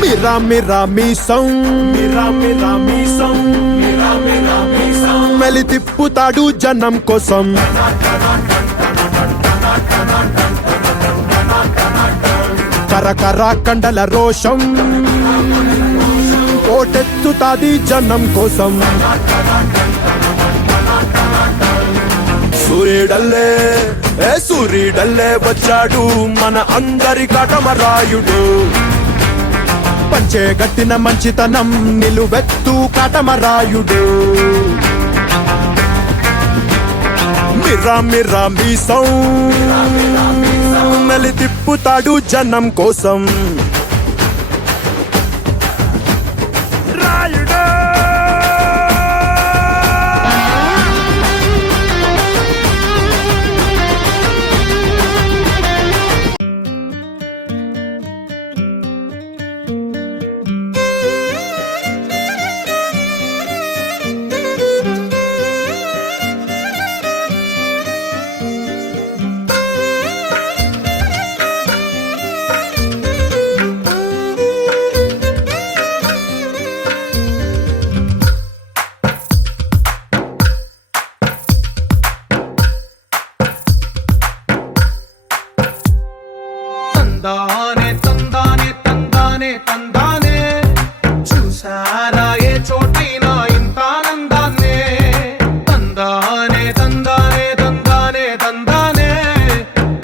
మిరా మిరా మీసం మిరా మిరా మీసం మిరా మిరా మీసం మెలి తిప్పుతాడు జనం కోసం కరకర కండల రోషం కోటెత్తుతాది జనం కోసం సూర్యుడల్లే సూర్యుడల్లే వచ్చాడు మన అందరి కాటమరాయుడు పంచే గట్టిన మంచితనం నిలువెత్తు కాటమరాయుడు మిరా మిరా మీసం మెలి తిప్పుతాడు జనం కోసం రాయుడు తందానే తందానే తందానే తందానే చూసారా ఏ చోటైనా ఇంత ఆనందాన్నే తందానే తందానే తందానే తందానే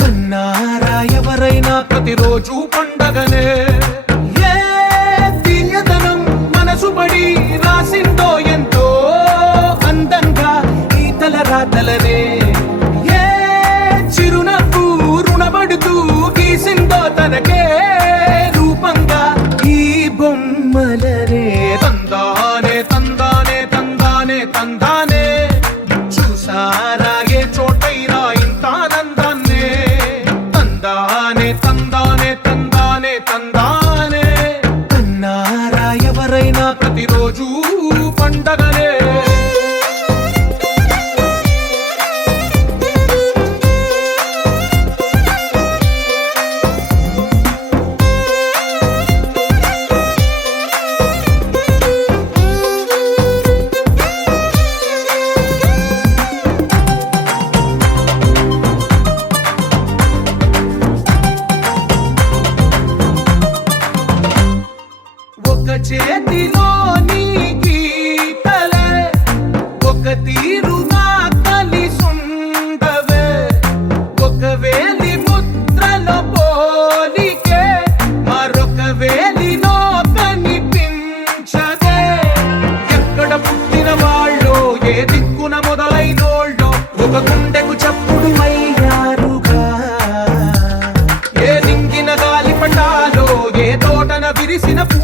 కన్నారా ఎవరైనా ప్రతిరోజు పండగనే ఏ తీయదనం మనసు పడి రాసిందో ఎంతో అందంగా ఈ తల రాతలనే ఏ చిరునవ్వు రుణపడుతూ గీసిందో తనకే రూపంగా ఈ బొమ్మలనే తందానే తందానే తందానే తందానే చూసారా ఏ చోటైనా ఇంత ఆనందాన్నే తందానే తందానే తందానే తందానే కన్నారా ఎవరైనా ప్రతిరోజు పండగనే ఒక చేతిలోని గీతలే ఒక తీరుగా కలిసుండవే ఒక వేలి ముద్రల పోలికే మరొక వేలిలో కనిపించదే ఎక్కడ పుట్టిన వాళ్ళో ఏ దిక్కున మొదలైనోళ్ళో ఒక గుండెకు చప్పుడు అయ్యారుగా ఏ దింగిన గాలి పటాలో ఏ తోటన విరిసిన పూ